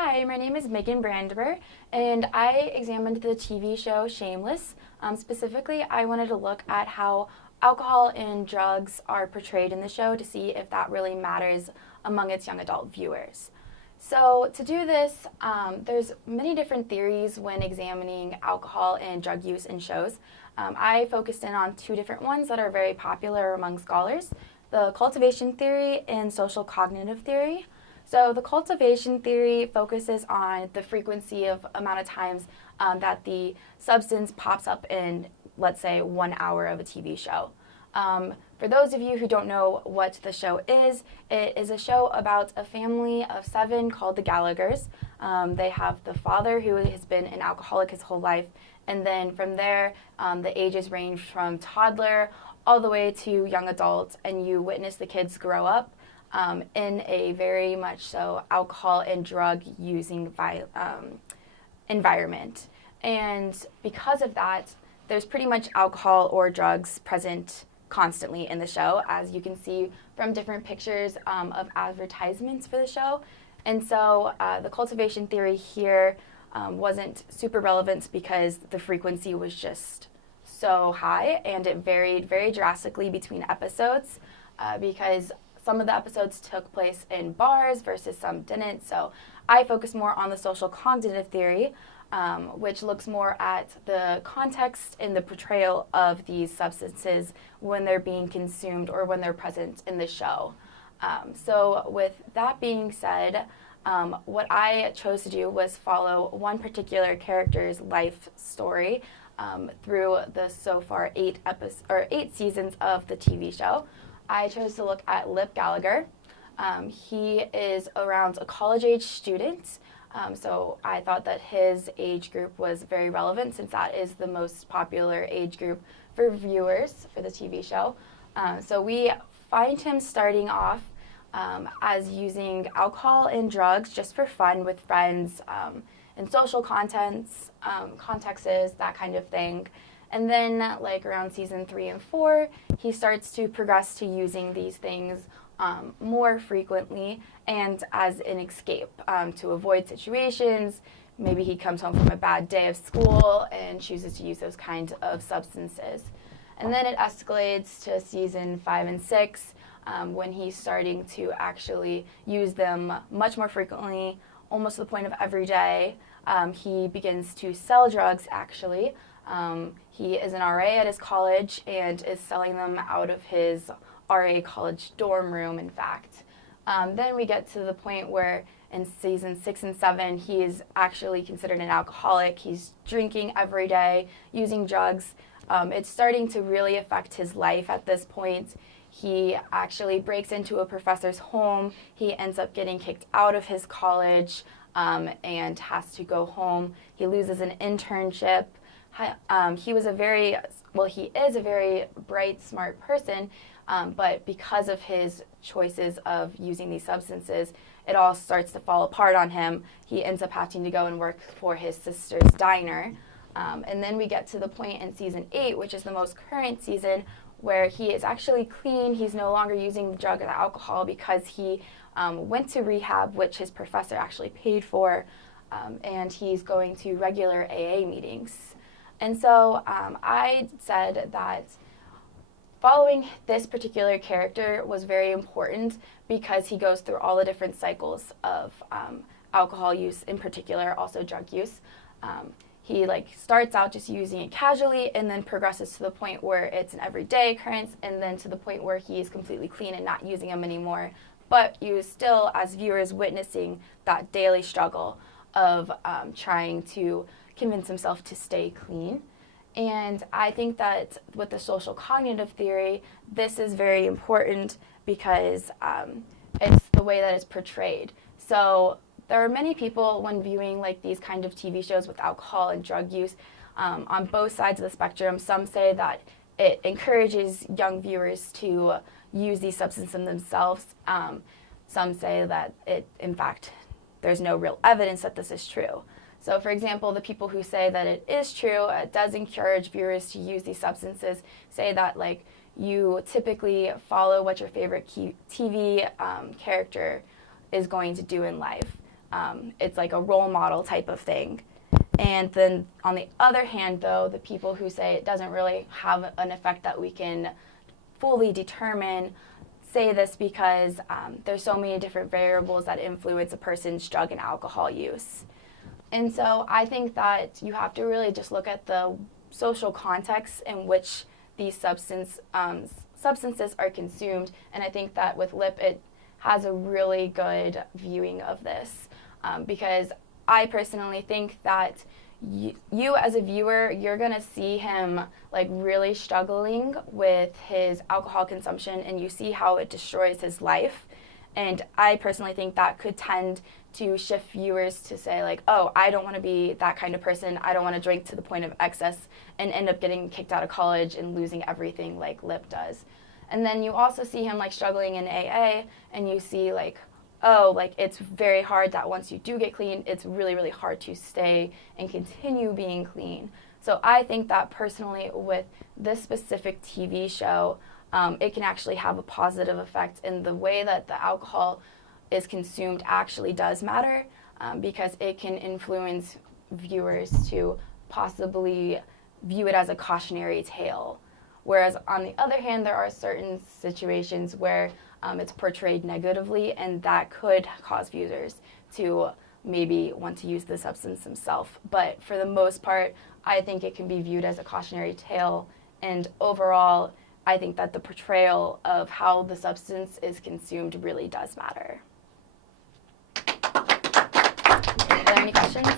Hi, my name is Meghan Brandabur, and I examined the TV show Shameless. Specifically, I wanted to look at how alcohol and drugs are portrayed in the show to see if that really matters among its young adult viewers. So to do this, there's many different theories when examining alcohol and drug use in shows. I focused in on two different ones that are very popular among scholars, the cultivation theory and social cognitive theory. So the cultivation theory focuses on the frequency of amount of times that the substance pops up in, let's say, 1 hour of a TV show. For those of you who don't know what the show is, it is a show about a family of 7 called the Gallaghers. They have the father who has been an alcoholic his whole life, and then from there, the ages range from toddler all the way to young adult, and you witness the kids grow up in a very much so alcohol and drug using environment. And because of that, there's pretty much alcohol or drugs present constantly in the show, as you can see from different pictures of advertisements for the show. And so the cultivation theory here wasn't super relevant because the frequency was just so high, and it varied very drastically between episodes because some of the episodes took place in bars versus some didn't. So I focus more on the social cognitive theory, which looks more at the context and the portrayal of these substances when they're being consumed or when they're present in the show. So with that being said, what I chose to do was follow one particular character's life story through the so far 8 seasons of the TV show. I chose to look at Lip Gallagher. He is around a college-age student, so I thought that his age group was very relevant since that is the most popular age group for viewers for the TV show. So we find him starting off as using alcohol and drugs just for fun with friends in social contexts, that kind of thing. And then, like around season 3 and 4, he starts to progress to using these things more frequently and as an escape to avoid situations. Maybe he comes home from a bad day of school and chooses to use those kinds of substances. And then it escalates to season 5 and 6 when he's starting to actually use them much more frequently, almost to the point of every day. He begins to sell drugs, actually. He is an RA at his college and is selling them out of his RA college dorm room, in fact. Then we get to the point where in season 6 and 7, he is actually considered an alcoholic. He's drinking every day, using drugs. It's starting to really affect his life at this point. He actually breaks into a professor's home. He ends up getting kicked out of his college and has to go home. He loses an internship. He is a very bright, smart person, but because of his choices of using these substances, it all starts to fall apart on him. He ends up having to go and work for his sister's diner. And then we get to the point in season 8, which is the most current season, where he is actually clean. He's no longer using the drug or the alcohol because he went to rehab, which his professor actually paid for, and he's going to regular AA meetings. And so I said that following this particular character was very important because he goes through all the different cycles of alcohol use, in particular, also drug use. He starts out just using it casually and then progresses to the point where it's an everyday occurrence, and then to the point where he is completely clean and not using them anymore. But you still, as viewers, witnessing that daily struggle of trying to convince himself to stay clean. And I think that with the social cognitive theory, this is very important because it's the way that it's portrayed. So there are many people when viewing these kind of TV shows with alcohol and drug use on both sides of the spectrum. Some say that it encourages young viewers to use these substances themselves. Some say that in fact, there's no real evidence that this is true. So, for example, the people who say that it is true, it does encourage viewers to use these substances, say that you typically follow what your favorite TV character is going to do in life. it's like a role model type of thing. And then on the other hand, though, the people who say it doesn't really have an effect that we can fully determine say this because there's so many different variables that influence a person's drug and alcohol use. And so I think that you have to really just look at the social context in which these substances are consumed. And I think that with Lip, it has a really good viewing of this because I personally think that you as a viewer, you're going to see him like really struggling with his alcohol consumption, and you see how it destroys his life. And I personally think that could tend to shift viewers to say like, oh, I don't want to be that kind of person. I don't want to drink to the point of excess and end up getting kicked out of college and losing everything like Lip does. And then you also see him like struggling in AA, and you see like, oh, like it's very hard that once you do get clean, it's really, really hard to stay and continue being clean. So I think that personally with this specific TV show, it can actually have a positive effect in the way that the alcohol is consumed actually does matter because it can influence viewers to possibly view it as a cautionary tale. Whereas on the other hand, there are certain situations where it's portrayed negatively, and that could cause viewers to maybe want to use the substance themselves. But for the most part, I think it can be viewed as a cautionary tale, and overall, I think that the portrayal of how the substance is consumed really does matter. Are there any questions?